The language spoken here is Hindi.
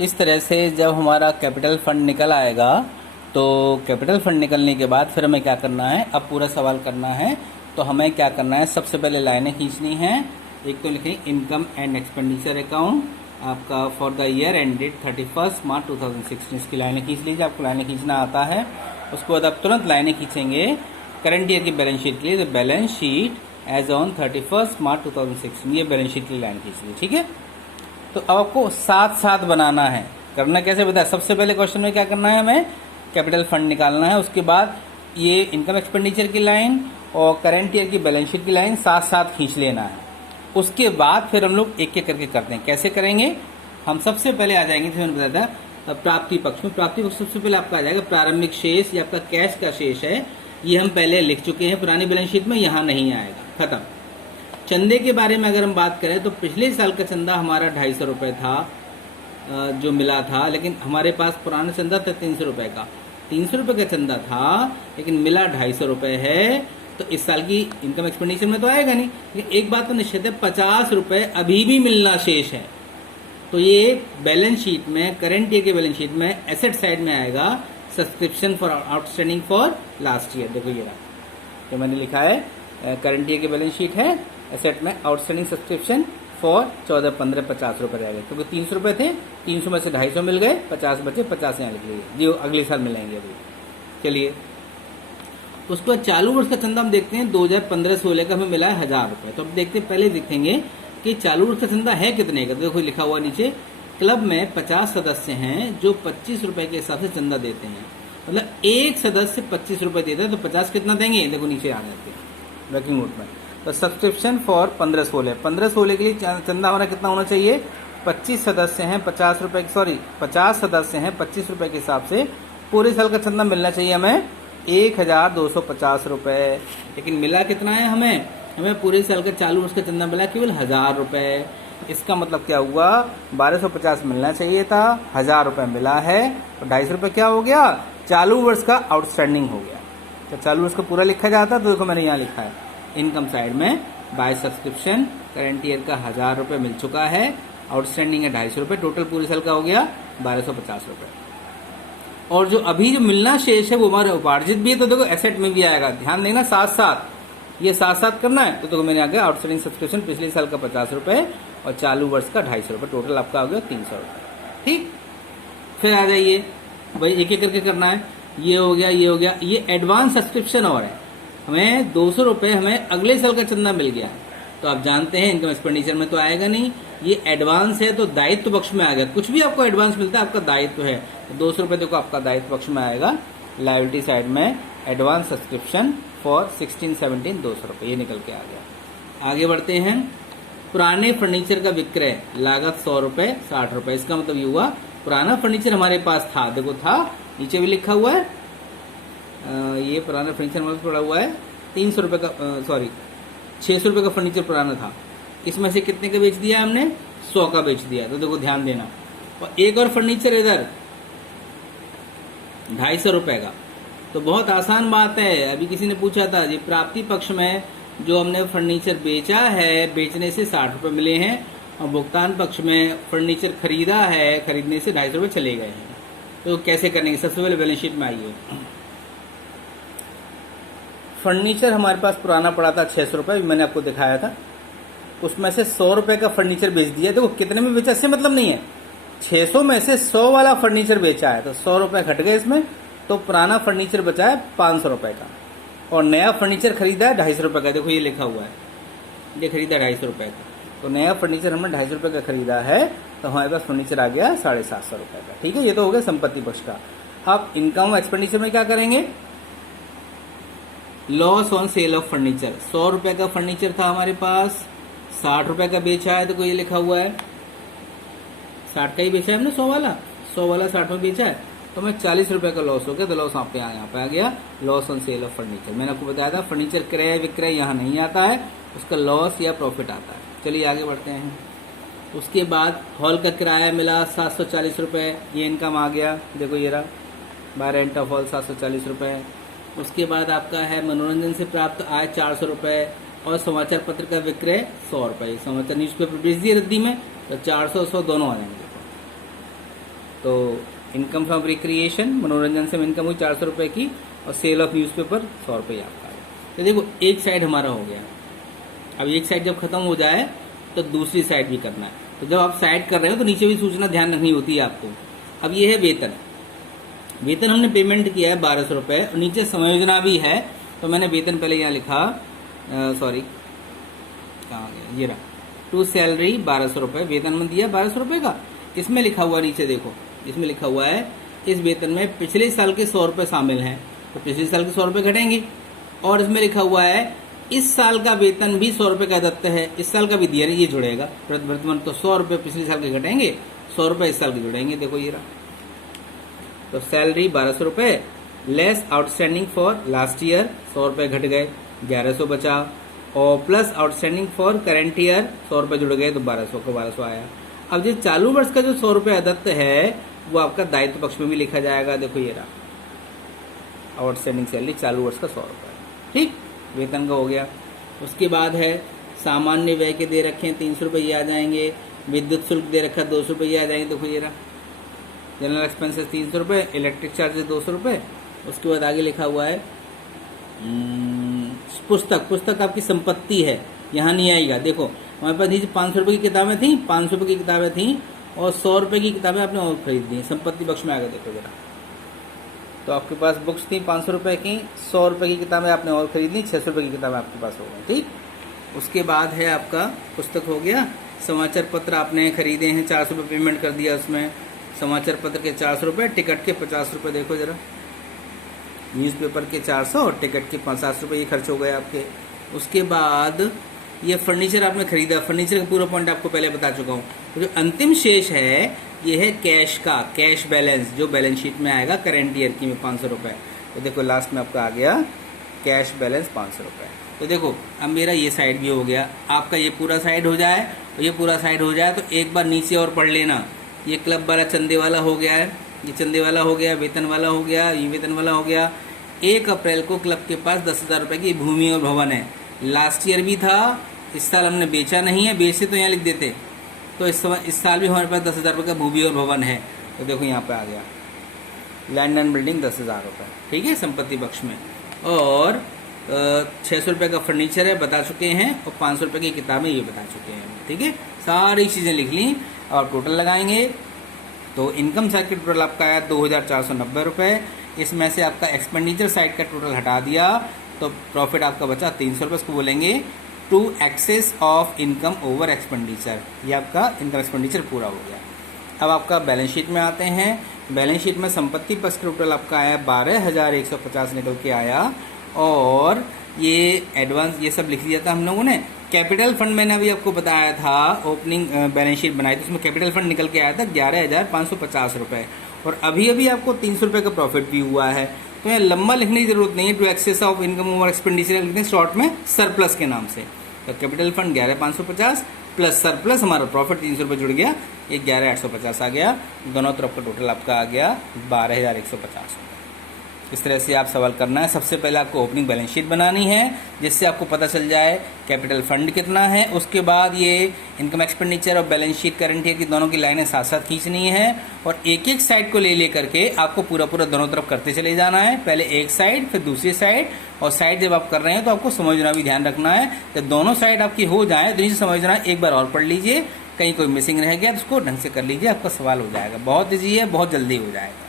इस तरह से जब हमारा कैपिटल फंड निकल आएगा तो कैपिटल फंड निकलने के बाद फिर हमें क्या करना है, अब पूरा सवाल करना है। तो हमें क्या करना है, सबसे पहले लाइनें खींचनी है। एक तो लिखेंगे इनकम एंड एक्सपेंडिचर अकाउंट आपका फॉर द ईयर एंडेड 31 मार्च 2016, इसकी लाइनें खींच लीजिए, आपको लाइनें खींचना आता है। उसके बाद आप तुरंत लाइनें खींचेंगे करंट ईयर की बैलेंस शीट के लिए, तो बैलेंस शीट एज ऑन 31 मार्च 2016, ये बैलेंस शीट की लाइन खींच लीजिए, ठीक है। तो अब आपको साथ साथ बनाना है। करना कैसे बताया, सबसे पहले क्वेश्चन में क्या करना है, हमें कैपिटल फंड निकालना है। उसके बाद ये इनकम एक्सपेंडिचर की लाइन और करंट ईयर की बैलेंस शीट की लाइन साथ साथ खींच लेना है। उसके बाद फिर हम लोग एक एक करके करते हैं। कैसे करेंगे, हम सबसे पहले आ जाएंगे, मैंने बताया था प्राप्ति पक्ष में। प्राप्ति पक्ष सबसे पहले आपका आ जाएगा प्रारंभिक शेष, ये आपका कैश का शेष है, ये हम पहले लिख चुके हैं पुरानी बैलेंस शीट में, यहाँ नहीं आएगा, खत्म। चंदे के बारे में अगर हम बात करें तो पिछले साल का चंदा हमारा 250 रुपये था जो मिला था, लेकिन हमारे पास पुराना चंदा था 300 रुपये का। 300 रुपये का चंदा था लेकिन मिला 250 रुपये है, तो इस साल की इनकम एक्सपेंडिचर में तो आएगा नहीं। लेकिन एक बात तो निश्चित है, 50 रुपये अभी भी मिलना शेष है। तो ये बैलेंस शीट में, करंट ईयर के बैलेंस शीट में एसेट साइड में आएगा subscription for outstanding for last year. देखो ये रहा, तो मैंने लिखा है करंट ईयर की बैलेंस शीट है, एसेट में आउटस्टैंडिंग सब्सक्रिप्शन फॉर 14, 15, 50 रुपये रहेगा, क्योंकि 300 रुपये थे, 300 में से 250 मिल गए, 50 बचे, 50 यहाँ लिख लीजिए, जो अगले साल मिलेंगे अभी। चलिए उसके बाद चालू वर्ष का चंदा हम देखते हैं 2015-16 का हमें मिला है 1000 रुपये। तो अब देखते हैं, पहले देखेंगे कि चालू वर्ष का चंदा है कितने का। तो देखो लिखा हुआ नीचे, क्लब में 50 सदस्य हैं जो 25 रुपए के हिसाब से चंदा देते हैं, मतलब एक सदस्य 25 रुपए देता है, तो 50 कितना देंगे, देखो नीचे आ जाते हैं वर्किंग नोट में। तो सब्सक्रिप्शन फॉर 15-16 के लिए चंदा हमारा कितना होना चाहिए, 25 सदस्य हैं 50 रुपए, सॉरी 50 सदस्य हैं 25 रुपए के हिसाब से पूरे साल का चंदा मिलना चाहिए हमें 1250 रुपए। लेकिन मिला कितना है हमें पूरे साल का चालू वर्ष का चंदा मिला केवल 1000 रुपए। इसका मतलब क्या हुआ, 1250 मिलना चाहिए था, 1000 रुपए मिला है, तो 250 रुपए क्या हो गया, चालू वर्ष का आउटस्टैंडिंग हो गया। तो चालू वर्ष का पूरा लिखा जाता, तो देखो मैंने यहाँ लिखा है इनकम साइड में बाय सब्सक्रिप्शन करंट ईयर का 1000 रुपए मिल चुका है, आउटस्टैंडिंग है 250 रुपए, टोटल पूरे साल का हो गया 1250 रुपए। और जो अभी जो मिलना शेष है वो हमारा उपार्जित भी है, तो देखो एसेट में भी आएगा, ध्यान देना, साथ साथ ये साथ साथ करना है। तो देखो मैंने आ गया आउटस्टैंडिंग सब्सक्रिप्शन पिछले साल का 50 रुपए और चालू वर्ष का 250 रुपए, टोटल आपका हो गया 300 रुपए। ठीक, फिर आ जाइए भाई, एक एक करके करना है। ये हो गया, ये हो गया, ये एडवांस सब्सक्रिप्शन और है, हमें 200 रुपए हमें अगले साल का चंदा मिल गया है। तो आप जानते हैं इनकम एक्सपेंडिचर में तो आएगा नहीं, ये एडवांस है तो दायित्व पक्ष में आ गया। कुछ भी आपको एडवांस मिलता है आपका दायित्व है, तो 200 रुपए देखो आपका दायित्व पक्ष में आएगा। लायबिलिटी साइड में एडवांस सब्सक्रिप्शन फॉर 16-17 200 रुपए, ये निकल के आ गया। आगे बढ़ते हैं, पुराने फर्नीचर का विक्रय लागत 100 रुपए 60 रुपए। इसका मतलब ये हुआ पुराना फर्नीचर हमारे पास था, देखो था, नीचे भी लिखा हुआ है, ये पुराना फर्नीचर हमारे पड़ा हुआ है 300 रुपए का, सॉरी 600 रुपए का फर्नीचर पुराना था, इसमें से कितने का बेच दिया हमने, 100 का बेच दिया। तो देखो ध्यान देना, और एक और फर्नीचर इधर 250 रुपए का। तो बहुत आसान बात है, अभी किसी ने पूछा था जी प्राप्ति पक्ष में जो हमने फर्नीचर बेचा है, बेचने से 60 रुपए मिले हैं, और भुगतान पक्ष में फर्नीचर खरीदा है, खरीदने से 250 रुपए चले गए हैं। तो कैसे करेंगे, सबसे पहले बैलेंस शीट में आइए। फर्नीचर हमारे पास पुराना पड़ा था 600 रुपए, मैंने आपको दिखाया था, उसमें से 100 रुपए का फर्नीचर बेच दिया। देखो कितने में बेचा इससे मतलब नहीं है, 600 में से 100 वाला फर्नीचर बेचा है, तो 100 रुपए घट गए इसमें, तो पुराना फर्नीचर बचा है 500 रुपए का, और नया फर्नीचर खरीदा है 250 रुपए का। देखो ये लिखा हुआ है, ये खरीदा 250 रुपए का, तो नया फर्नीचर हमने 250 रुपए का खरीदा है, तो हमारे पास फर्नीचर आ गया 750 रुपए का। ठीक है, ये तो हो गया संपत्ति पक्ष का। अब इनकम एक्सपेंडिचर में क्या करेंगे, loss on sale of furniture, 100 रुपए का फर्नीचर था हमारे पास, 60 रुपए का बेचा है, तो ये लिखा हुआ है 60 का ही बेचा है हमने, 100 वाला 60 में बेचा है, तो हमें 40 रुपए का लॉस हो गया। तो लॉस यहाँ पे आ गया, loss on sale of furniture. मैंने आपको बताया था फर्नीचर क्रय विक्रय यहाँ नहीं आता है, उसका लॉस या प्रॉफिट आता है। चलिए आगे बढ़ते हैं। उसके बाद हॉल का किराया मिला 740 रुपए, ये इनकम आ गया, देखो ये रहा, बाय रेंट ऑफ हॉल 740 रुपए। उसके बाद आपका है मनोरंजन से प्राप्त आय 400 रुपए, और समाचार पत्र का विक्रय 100 रुपए। समाचार न्यूज़पेपर बेच दिए रद्दी में, तो 400 100 दोनों आ जाएंगे। तो इनकम फ्रॉम रिक्रिएशन, मनोरंजन से इनकम हुई 400 रुपये की, और सेल ऑफ न्यूज़पेपर 100 रुपये आपका आया। तो देखो एक साइड हमारा हो गया। अब एक साइड जब खत्म हो जाए तो दूसरी साइड भी करना है। तो जब आप साइड कर रहे हो तो नीचे भी सूचना ध्यान रखनी होती है आपको। अब ये है वेतन। वेतन हमने पेमेंट किया है 1200 रुपये, और नीचे समायोजना भी है। तो मैंने वेतन पहले यहाँ लिखा, सॉरी कहाँ गया, ये रहा, टू सैलरी 1200 रुपये, वेतन में दिया 1200 रुपये का। इसमें लिखा हुआ नीचे देखो, इसमें लिखा हुआ है इस वेतन में पिछले साल के 100 रुपये शामिल हैं, तो पिछले साल के 100 रुपये घटेंगे। और इसमें लिखा हुआ है इस साल का वेतन भी 100 रुपये का दत्त है, इस साल का भी दिया, ये जुड़ेगा वर्तमान। तो 100 रुपये पिछले साल के घटेंगे, 100 रुपये इस साल के जुड़ेंगे। देखो ये रहा, तो सैलरी 1200 रुपये less outstanding for last year 100 रुपये घट गए, 1100 बचा, और plus outstanding for current year 100 रुपये जुड़ गए, तो 1200 का 1200 आया। अब जो चालू वर्ष का जो 100 रुपये अदत्त है वो आपका दायित्व पक्ष में भी लिखा जाएगा। देखो ये रहा, आउटस्टैंडिंग सैलरी चालू वर्ष का 100 रुपये, ठीक, वेतन का हो गया। उसके बाद है सामान्य व्यय के दे रखे हैं 300 रुपये, ये आ जाएंगे। विद्युत शुल्क दे रखा 200 रुपये, ये आ जाएंगे। देखो ये रहा, जनरल एक्सपेंसेस 300 रुपये, इलेक्ट्रिक चार्जेस 200 रुपये। उसके बाद आगे लिखा हुआ है पुस्तक आपकी संपत्ति है, यहाँ नहीं आएगा। देखो हमारे पास नीचे 500 रुपये की किताबें थी, 500 रुपये की किताबें थी, और 100 रुपये की किताबें आपने और खरीद दी, संपत्ति पक्ष में आ गया। देखो जरा, तो आपके पास बुक्स थी 500 रुपये की, 100 रुपये की किताबें आपने और खरीद ली, 600 रुपये की किताबें आपके पास हो गई, ठीक। उसके बाद है आपका पुस्तक हो गया। समाचार पत्र आपने खरीदे हैं, 400 रुपये पेमेंट कर दिया उसमें, समाचार पत्र के 400 रुपये, टिकट के 50 रुपये। देखो जरा, न्यूज़पेपर के 400 और टिकट के 50 रुपये, ये खर्च हो गए आपके। उसके बाद ये फर्नीचर आपने खरीदा, फर्नीचर का पूरा पॉइंट आपको पहले बता चुका हूँ। तो जो अंतिम शेष है ये है कैश का, कैश बैलेंस जो बैलेंस शीट में आएगा करेंट ईयर की में 500 रुपये। तो देखो लास्ट में आपका आ गया कैश बैलेंस 500 रुपये। तो देखो अब मेरा ये साइड भी हो गया, आपका ये पूरा साइड हो जाए, और ये पूरा साइड हो जाए तो एक बार नीचे और पढ़ लेना। ये क्लब वाला चंदे वाला हो गया है, ये चंदे वाला हो गया, वेतन वाला हो गया, ये वेतन वाला हो गया। 1 अप्रैल को क्लब के पास 10,000 रुपये की भूमि और भवन है। लास्ट ईयर भी था, इस साल हमने बेचा नहीं है, बेचते तो यहाँ लिख देते। तो इस साल भी हमारे पास 10,000 रुपये का भूमि और भवन है। तो देखो यहाँ पे आ गया लैंड एंड बिल्डिंग 10,000 रुपये, ठीक है, संपत्ति पक्ष में। और 600 रुपये का फर्नीचर है, बता चुके हैं, और 500 रुपये की किताबें ये बता चुके हैं, ठीक है। सारी चीज़ें लिख ली और टोटल लगाएंगे। तो इनकम साइड का टोटल आपका आया 2,490 रुपये। इसमें से आपका एक्सपेंडिचर साइड का टोटल हटा दिया तो प्रॉफिट आपका बचा 300 रुपये। इसको बोलेंगे to excess of income over expenditure. ये आपका इनकम एक्सपेंडिचर पूरा हो गया। अब आपका बैलेंस शीट में आते हैं। बैलेंस शीट में संपत्ति पक्ष टोटल आपका आया 12,150 निकल के आया, और ये एडवांस ये सब लिख दिया था हम लोगों ने। कैपिटल फंड मैंने अभी आपको बताया था, ओपनिंग बैलेंस शीट बनाई थी, उसमें कैपिटल फंड निकल के आया था 11,550 रुपये, और अभी अभी आपको 300 रुपये का प्रॉफिट भी हुआ है। तो यहाँ लंबा लिखने की जरूरत नहीं है, to excess of income over expenditure लिखते हैं शॉर्ट में सरप्लस के नाम से। तो कैपिटल फंड 11,550 प्लस सरप्लस हमारा प्रॉफिट 300 रुपये जुड़ गया, ये 11,850 आ गया। दोनों तरफ का टोटल आपका आ गया 12,150। इस तरह से आप सवाल करना है। सबसे पहले आपको ओपनिंग बैलेंस शीट बनानी है जिससे आपको पता चल जाए कैपिटल फंड कितना है। उसके बाद ये इनकम एक्सपेंडिचर और बैलेंस शीट करंट ईयर की दोनों की लाइनें साथ साथ खींचनी है, और एक एक साइड को ले करके आपको पूरा दोनों तरफ करते चले जाना है। पहले एक साइड फिर दूसरी साइड, और साइड जब आप कर रहे हैं तो आपको समझना भी ध्यान रखना है। जब दोनों साइड आपकी हो जाए तो नीचे समझना एक बार और पढ़ लीजिए, कहीं कोई मिसिंग रह गया तो उसको ढंग से कर लीजिए, आपका सवाल हो जाएगा। बहुत ईजी है, बहुत जल्दी हो जाएगा।